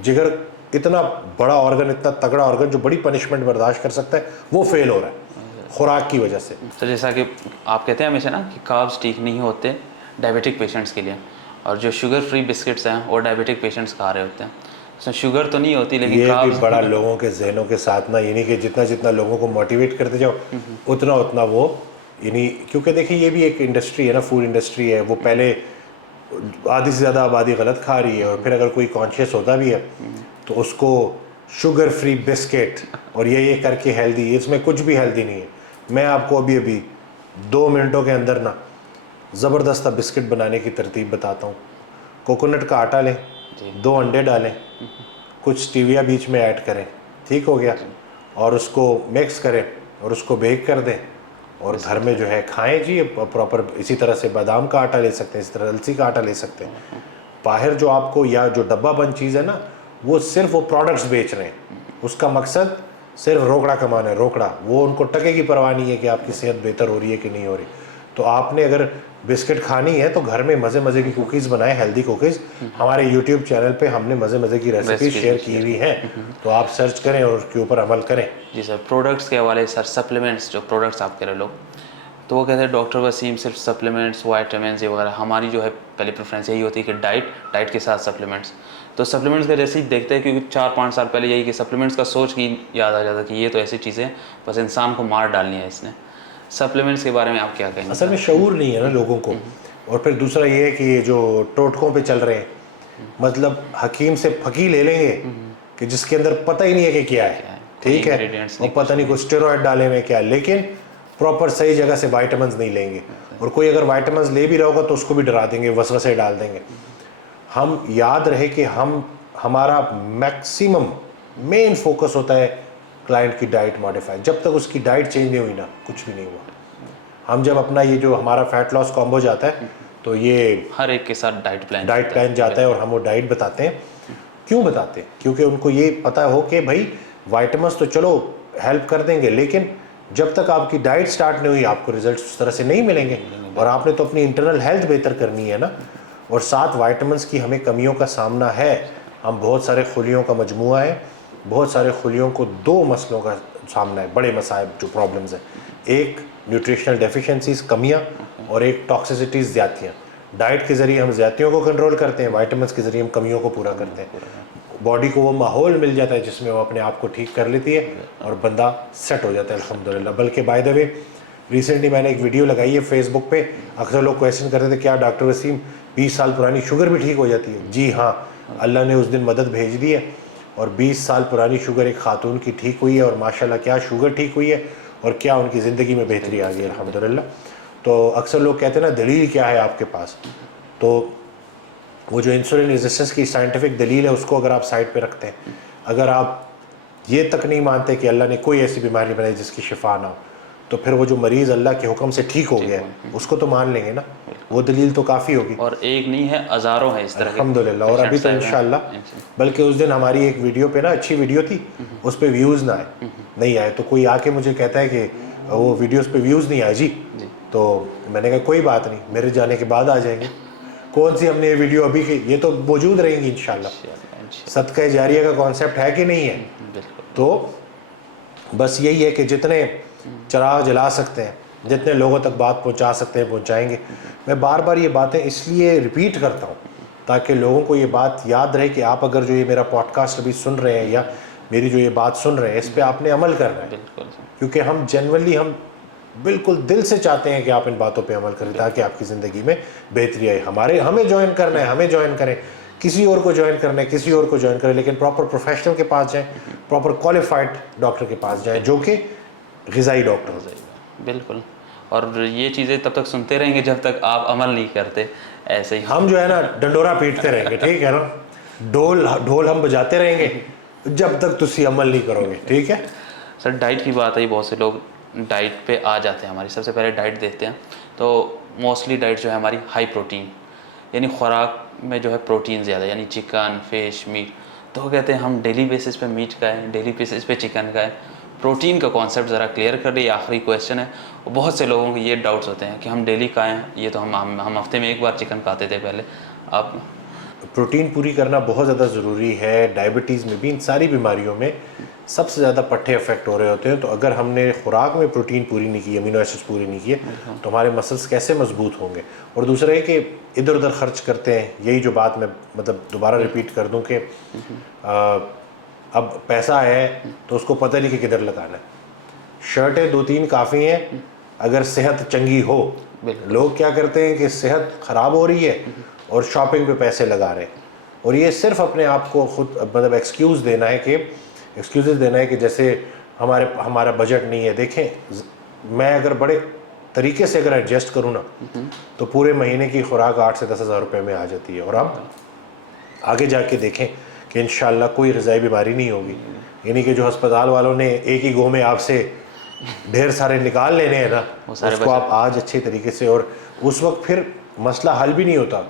جگر اتنا بڑا آرگن, اتنا تگڑا آرگن جو بڑی پنشمنٹ برداشت کر سکتا ہے, وہ فیل ہو رہا ہے خوراک کی وجہ سے. تو جیسا کہ آپ کہتے ہیں ہمیشہ نا کہ کاربز ٹھیک نہیں ہوتے ڈائبیٹک پیشنٹس کے لیے, اور جو شوگر فری بسکٹس ہیں وہ ڈائبیٹک پیشنٹس کھا رہے ہوتے ہیں. اس میں شوگر تو نہیں ہوتی لیکن یہ بھی بڑا لوگوں کے ذہنوں کے ساتھ نا, یعنی کہ جتنا لوگوں کو موٹیویٹ کرتے جاؤ اتنا وہ, یعنی کیونکہ دیکھیں یہ بھی ایک انڈسٹری ہے نا, فوڈ انڈسٹری ہے. وہ پہلے آدھی سے زیادہ آبادی غلط کھا رہی ہے, اور پھر اگر کوئی کانشیس ہوتا بھی ہے تو اس کو شوگر فری بسکٹ اور یہ کر کے ہیلدی, اس میں کچھ بھی ہیلدی نہیں ہے. میں آپ کو ابھی 2 منٹوں کے اندر نا زبردست بسکٹ بنانے کی ترتیب بتاتا ہوں. کوکونٹ کا آٹا لیں, 2 انڈے ڈالیں, کچھ اسٹیویا بیچ میں ایڈ کریں, ٹھیک ہو گیا, اور اس کو مکس کریں اور اس کو بیک کر دیں, اور گھر میں جو ہے کھائیں جی پراپر. اسی طرح سے بادام کا آٹا لے سکتے ہیں, اسی طرح السی کا آٹا لے سکتے ہیں. باہر جو آپ کو یا جو ڈبہ بند چیز ہے نا, وہ صرف وہ پروڈکٹس بیچ رہے ہیں, اس کا مقصد صرف روکڑا کمانا ہے, روکڑا. وہ ان کو ٹکے کی پرواہ نہیں ہے کہ آپ کی صحت بہتر ہو رہی ہے کہ نہیں ہو رہی. تو آپ نے اگر بسکٹ کھانی ہے تو گھر میں مزے کی کوکیز بنائیں, ہیلدی کوکیز. ہمارے یوٹیوب چینل پہ ہم نے مزے کی ریسیپیز شیئر کی ہوئی ہیں, تو آپ سرچ کریں اور اس کے اوپر عمل کریں. جی سر, پروڈکٹس کے حوالے سر, سپلیمنٹس جو پروڈکٹس آپ کہہ رہے لوگ, تو وہ کہتے ہیں ڈاکٹر وسیم صرف سپلیمنٹس وائٹامنس وغیرہ. ہماری جو ہے پہلی پریفرنس یہی ہوتی ہے کہ ڈائٹ کے ساتھ سپلیمنٹس. تو سپلیمنٹس کا جیسے ہی دیکھتے ہیں, کیونکہ 4-5 سال پہلے یہی کہ سپلیمنٹس کا سوچ کی یاد آ جاتا کہ یہ تو ایسی چیزیں بس انسان کو مار ڈالنی ہے اس نے. سپلیمنٹس کے بارے میں آپ کیا کہیں گے؟ اصل میں شعور نہیں ہے نا لوگوں کو. اور پھر دوسرا یہ ہے کہ یہ جو ٹوٹکوں پہ چل رہے ہیں, مطلب حکیم سے پھکی لے لیں گے کہ جس کے اندر پتہ ہی نہیں ہے کہ کیا ہے, ٹھیک ہے, اور پتہ نہیں کوئی اسٹیرائڈ ڈالے ہوئے کیا, لیکن پراپر صحیح جگہ سے وائٹامنز نہیں لیں گے. اور کوئی اگر وائٹامنز لے بھی رہا ہوگا تو اس کو بھی ڈرا دیں گے, وسوسے ڈال دیں گے. ہم یاد رہے کہ ہمارا میکسیمم مین فوکس ہوتا ہے کلائنٹ کی ڈائٹ ماڈیفائی. جب تک اس کی ڈائٹ چینج نہیں ہوئی نا, کچھ بھی نہیں ہوا. ہم جب اپنا یہ جو ہمارا فیٹ لاس کامبو جاتا ہے تو یہ ہر ایک کے ساتھ ڈائٹ پلان جاتا ہے, اور ہم وہ ڈائٹ بتاتے ہیں. کیوں بتاتے ہیں؟ کیونکہ ان کو یہ پتہ ہو کہ بھائی وائٹامنس تو چلو ہیلپ کر دیں گے, لیکن جب تک آپ کی ڈائٹ سٹارٹ نہیں ہوئی آپ کو ریزلٹس اس طرح سے نہیں ملیں گے. اور آپ نے تو اپنی انٹرنل ہیلتھ بہتر کرنی ہے نا. اور ساتھ وائٹامنس کی ہمیں کمیوں کا سامنا ہے. ہم بہت سارے خلیوں کا مجموعہ ہے, بہت سارے خلیوں کو 2 مسئلوں کا سامنا ہے, بڑے مسائل جو پرابلمز ہیں. ایک نیوٹریشنل ڈیفیشنسیز, کمیاں, اور ایک ٹاکسیسٹیز, زیادتیاں. ڈائٹ کے ذریعے ہم زیادتیوں کو کنٹرول کرتے ہیں, وائٹامنس کے ذریعے ہم کمیوں کو پورا کرتے ہیں. باڈی کو وہ ماحول مل جاتا ہے جس میں وہ اپنے آپ کو ٹھیک کر لیتی ہے, اور بندہ سیٹ ہو جاتا ہے الحمدللہ. بلکہ بائی دا وے ریسنٹلی میں نے ایک ویڈیو لگائی ہے فیس بک پہ, اکثر لوگ کویشچن کرتے تھے کیا ڈاکٹر وسیم 20 سال پرانی شوگر بھی ٹھیک ہو جاتی ہے؟ جی ہاں, اللہ نے اس دن مدد بھیج دی ہے, اور 20 سال پرانی شوگر ایک خاتون کی ٹھیک ہوئی ہے, اور ماشاءاللہ کیا شوگر ٹھیک ہوئی ہے, اور کیا ان کی زندگی میں بہتری آ گئی الحمدللہ. تو اکثر لوگ کہتے ہیں نا دلیل کیا ہے آپ کے پاس, تو وہ جو انسولین ریزسٹنس کی سائنٹیفک دلیل ہے اس کو اگر آپ سائڈ پہ رکھتے ہیں, اگر آپ یہ تک نہیں مانتے کہ اللہ نے کوئی ایسی بیماری بنائی جس کی شفا نہ ہو, تو پھر وہ جو مریض اللہ کے حکم سے ٹھیک ہو گیا ہے اس کو تو مان لیں گے نا, وہ دلیل تو کافی ہوگی. اور ایک نہیں ہے, ہزاروں ہیں اس طرح کے الحمدللہ. اور ابھی تو انشاءاللہ, بلکہ اس دن ہماری ایک ویڈیو پہ نا, اچھی ویڈیو تھی, اس پہ ویوز نہ آئے, نہیں آئے, تو کوئی آ کے مجھے کہتا ہے کہ وہ ویڈیوز پہ ویوز نہیں آئے جی, تو میں نے کہا کوئی بات نہیں, میرے جانے کے بعد آ جائیں گے. کون سی ہم نے یہ ویڈیو ابھی کی, یہ تو موجود رہیں گی انشاءاللہ. صدقہ جاریہ کا کانسیپٹ ہے کہ نہیں ہے؟ تو بس یہی ہے کہ جتنے چراغ جلا سکتے ہیں, جتنے لوگوں تک بات پہنچا سکتے ہیں پہنچائیں گے. میں بار بار یہ باتیں اس لیے ریپیٹ کرتا ہوں تاکہ لوگوں کو یہ بات یاد رہے کہ آپ اگر جو یہ میرا پوڈ کاسٹ ابھی سن رہے ہیں یا میری جو یہ بات سن رہے ہیں اس پہ آپ نے عمل کرنا ہے, کیونکہ ہم جنرلی ہم بالکل دل سے چاہتے ہیں کہ آپ ان باتوں پہ عمل کریں تاکہ آپ کی زندگی میں بہتری آئے. ہمیں جوائن کرنا ہے, ہمیں جوائن کریں, کسی اور کو جوائن کرنا ہے کسی اور کو جوائن کریں, لیکن پراپر پروفیشنل کے پاس جائیں, پراپر کوالیفائڈ ڈاکٹر کے پاس جائیں جو کہ غذائی ڈاکٹر ہو. بالکل. اور یہ چیزیں تب تک سنتے رہیں گے جب تک آپ عمل نہیں کرتے. ایسے ہی ہم جو ہے نا ڈنڈورا پیٹتے رہیں گے, ٹھیک ہے نا, ڈھول ہم بجاتے رہیں گے جب تک تسی عمل نہیں کرو گے, ٹھیک ہے. سر ڈائٹ کی بات آئی, بہت سے لوگ ڈائٹ پہ آ جاتے ہیں ہماری. سب سے پہلے ڈائٹ دیکھتے ہیں تو موسٹلی ڈائٹ جو ہے ہماری ہائی پروٹین, یعنی خوراک میں جو ہے پروٹین زیادہ, یعنی چکن, فش, میٹ. تو وہ کہتے ہیں ہم ڈیلی بیسس پہ میٹ کھائیں, ڈیلی بیسس پہ چکن کھائیں. پروٹین کا کانسیپٹ ذرا کلیئر کر لیں, یہ آخری کویشچن ہے. بہت سے لوگوں کو یہ ڈاؤٹس ہوتے ہیں کہ ہم ڈیلی کھائیں, یہ تو ہم ہفتے میں ایک بار چکن کھاتے تھے پہلے. آپ پروٹین پوری کرنا بہت زیادہ ضروری ہے. ڈائبٹیز میں بھی, ان ساری بیماریوں میں سب سے زیادہ پٹھے افیکٹ ہو رہے ہوتے ہیں. تو اگر ہم نے خوراک میں پروٹین پوری نہیں کی, امینو ایسڈز پوری نہیں کیے, تو ہمارے مسلس کیسے مضبوط ہوں گے. اور دوسرا یہ کہ ادھر ادھر خرچ کرتے ہیں. یہی جو بات میں مطلب دوبارہ ریپیٹ کر دوں کہ اب پیسہ ہے تو اس کو پتہ نہیں کہ کدھر لگانا ہے. شرٹیں 2-3 کافی ہیں اگر صحت چنگی ہو. لوگ کیا کرتے ہیں کہ صحت خراب ہو رہی ہے اور شاپنگ پہ پیسے لگا رہے ہیں, اور یہ صرف اپنے آپ کو خود مطلب ایکسکیوزز دینا ہے کہ جیسے ہمارا بجٹ نہیں ہے. دیکھیں, میں اگر بڑے طریقے سے اگر ایڈجسٹ کروں نا تو پورے مہینے کی خوراک 8 سے 10 ہزار روپے میں آ جاتی ہے. اور آپ آگے جا کے دیکھیں کہ انشاءاللہ کوئی غذائی بیماری نہیں ہوگی. یعنی کہ جو ہسپتال والوں نے ایک ہی گو میں آپ سے ڈھیر سارے نکال لینے ہیں نا, اس کو آپ آج اچھے طریقے سے, اور اس وقت پھر مسئلہ حل بھی نہیں ہوتا,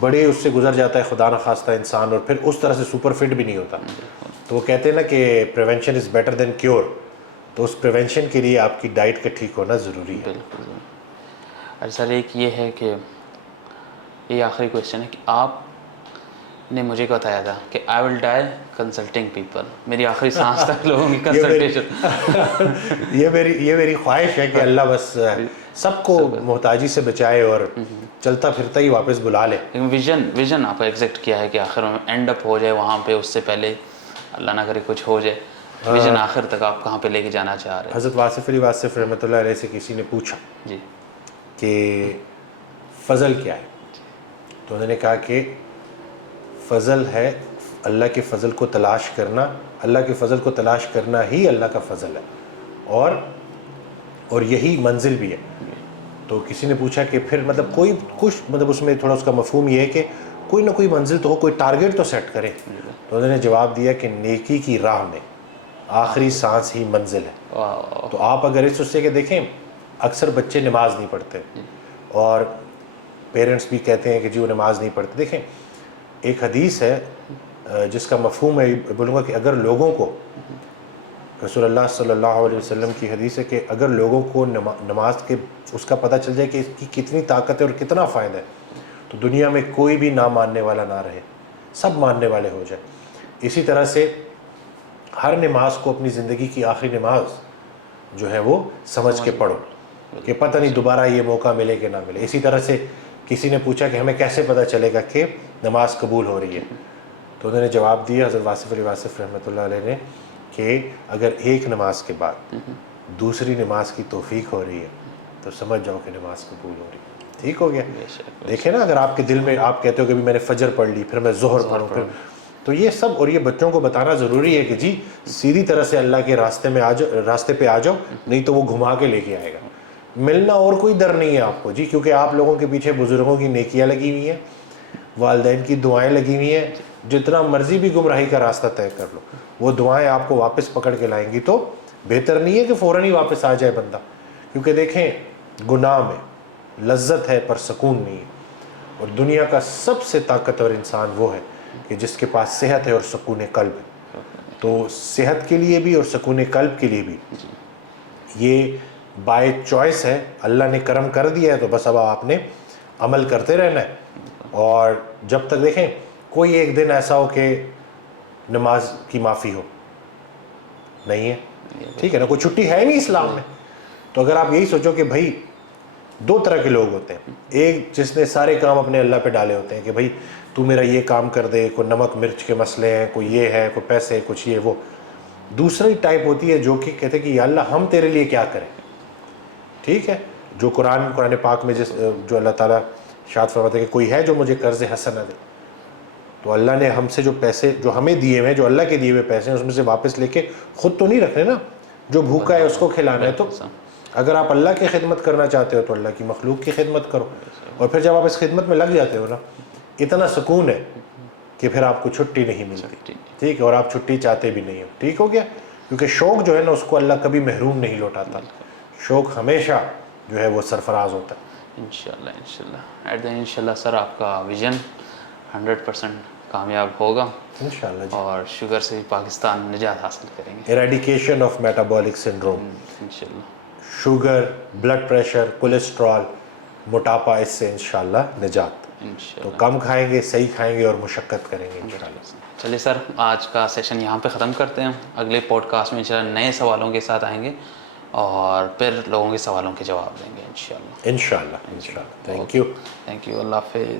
بڑے اس سے گزر جاتا ہے خدا نخواستہ انسان, اور پھر اس طرح سے سپر فٹ بھی نہیں ہوتا. تو وہ کہتے ہیں نا کہ prevention is better than cure, تو اس پریونشن کے لیے آپ کی ڈائٹ کا ٹھیک ہونا ضروری ہے. بالکل. اور سر ایک یہ ہے کہ یہ آخری کویشچن ہے کہ آپ نے مجھے بتایا تھا کہ آئی ول ڈائی کنسلٹنگ پیپل, میری آخری سانس تک لوگوں کی کنسلٹیشن. یہ میری خواہش ہے کہ اللہ بس سب کو محتاجی سے بچائے اور چلتا پھرتا ہی واپس بلا لے. ویژن آپ ایگزیکٹ کیا ہے کہ آخر میں اینڈ اپ ہو جائے وہاں پہ, اس سے پہلے اللہ نہ کرے کچھ ہو جائے. ویژن آخر تک آپ کہاں پہ لے کے جانا چاہ رہے ہیں؟ حضرت واصف علی واصف رحمۃ اللہ علیہ سے کسی نے پوچھا جی کہ فضل کیا ہے, تو انہوں نے کہا کہ فضل ہے اللہ کے فضل کو تلاش کرنا. اللہ کے فضل کو تلاش کرنا ہی اللہ کا فضل ہے, اور یہی منزل بھی ہے. تو کسی نے پوچھا کہ پھر مطلب کوئی کچھ مطلب اس میں تھوڑا اس کا مفہوم یہ ہے کہ کوئی نہ کوئی منزل تو ہو, کوئی ٹارگیٹ تو سیٹ کریں. تو انہوں نے جواب دیا کہ نیکی کی راہ میں آخری سانس ہی منزل ہے. تو آپ اگر اس سے کہ دیکھیں, اکثر بچے نماز نہیں پڑھتے اور پیرنٹس بھی کہتے ہیں کہ جی وہ نماز نہیں پڑھتے. دیکھیں, ایک حدیث ہے جس کا مفہوم ہے, بولوں گا کہ اگر لوگوں کو, رسول اللہ صلی اللہ علیہ وسلم کی حدیث ہے کہ اگر لوگوں کو نماز کے اس کا پتہ چل جائے کہ اس کی کتنی طاقت ہے اور کتنا فائدہ ہے, تو دنیا میں کوئی بھی نہ ماننے والا نہ رہے, سب ماننے والے ہو جائیں. اسی طرح سے ہر نماز کو اپنی زندگی کی آخری نماز جو ہے وہ سمجھ کے پڑھو کہ پتہ نہیں دوبارہ یہ موقع ملے کہ نہ ملے. اسی طرح سے کسی نے پوچھا کہ ہمیں کیسے پتہ چلے گا کہ نماز قبول ہو رہی ہے, تو انہوں نے جواب دیا حضرت واصف علی واصف رحمۃ اللہ علیہ نے کہ اگر ایک نماز کے بعد دوسری نماز کی توفیق ہو رہی ہے تو سمجھ جاؤ کہ نماز قبول ہو رہی ہے. ٹھیک ہو گیا. دیکھیں نا, اگر آپ کے دل میں آپ کہتے ہو کہ میں نے فجر پڑھ لی, پھر میں ظہر پڑھوں, پھر تو یہ سب, اور یہ بچوں کو بتانا ضروری ہے کہ جی سیدھی طرح سے اللہ کے راستے پہ آ جاؤ, نہیں تو وہ گھما کے لے کے آئے گا. ملنا اور کوئی در نہیں ہے آپ کو جی, کیونکہ آپ لوگوں کے پیچھے بزرگوں کی نیکیاں لگی ہوئی ہیں, والدین کی دعائیں لگی ہوئی ہیں. جتنا مرضی بھی گمراہی کا راستہ طے کر لو, وہ دعائیں آپ کو واپس پکڑ کے لائیں گی. تو بہتر نہیں ہے کہ فوراً ہی واپس آ جائے بندہ, کیونکہ دیکھیں گناہ میں لذت ہے پر سکون نہیں ہے, اور دنیا کا سب سے طاقتور انسان وہ ہے کہ جس کے پاس صحت ہے اور سکون قلب ہے. تو صحت کے لیے بھی اور سکون قلب کے لیے بھی یہ بائی چوائس ہے, اللہ نے کرم کر دیا ہے, تو بس اب آپ نے عمل کرتے رہنا ہے. اور جب تک دیکھیں کوئی ایک دن ایسا ہو کہ نماز کی معافی ہو, نہیں ہے, ٹھیک ہے نا, کوئی چھٹی ہے نہیں اسلام میں. تو اگر آپ یہی سوچو کہ بھائی دو طرح کے لوگ ہوتے ہیں, ایک جس نے سارے کام اپنے اللہ پہ ڈالے ہوتے ہیں کہ بھائی تو میرا یہ کام کر دے, کوئی نمک مرچ کے مسئلے ہیں, کوئی یہ ہے, کوئی پیسے, کچھ یہ وہ. دوسری ٹائپ ہوتی ہے جو کہ کہتے ہیں کہ یا اللہ ہم تیرے لیے کیا کریں. ٹھیک ہے, جو قرآن پاک میں جو اللہ تعالیٰ ارشاد فرماتے ہیں کہ کوئی ہے جو مجھے قرض حسنہ دے, تو اللہ نے ہم سے جو پیسے جو ہمیں دیے ہوئے ہیں, جو اللہ کے دیے ہوئے پیسے ہیں, اس میں سے واپس لے کے خود تو نہیں رکھنے نا, جو بھوکا ہے اس کو کھلانا ہے. تو اگر آپ اللہ کی خدمت کرنا چاہتے ہو تو اللہ کی مخلوق کی خدمت کرو, اور پھر جب آپ اس خدمت میں لگ جاتے ہو نا, اتنا سکون ہے کہ پھر آپ کو چھٹی نہیں ملتی. ٹھیک ہے, اور آپ چھٹی چاہتے بھی نہیں ہو. ٹھیک ہو گیا, کیونکہ شوق جو ہے نا اس کو اللہ کبھی محروم نہیں لوٹاتا, شوق ہمیشہ جو ہے وہ سرفراز ہوتا ہے. انشاءاللہ ایٹ دا انشاءاللہ سر آپ کا ویژن 100% کامیاب ہوگا انشاءاللہ جی, اور شوگر سے بھی پاکستان نجات حاصل کریں گے. ایریڈیکیشن آف میٹابولک سنڈروم, انشاءاللہ شوگر, بلڈ پریشر, کولیسٹرول, موٹاپا, اس سے انشاءاللہ نجات. تو کم کھائیں گے, صحیح کھائیں گے اور مشقت کریں گے انشاءاللہ. چلیے سر, آج کا سیشن یہاں پہ ختم کرتے ہیں. اگلے پوڈ کاسٹ میں انشاءاللہ نئے سوالوں کے ساتھ آئیں گے اور پھر لوگوں کے سوالوں کے جواب دیں گے انشاءاللہ. انشاءاللہ. Thank you. اللہ حافظ.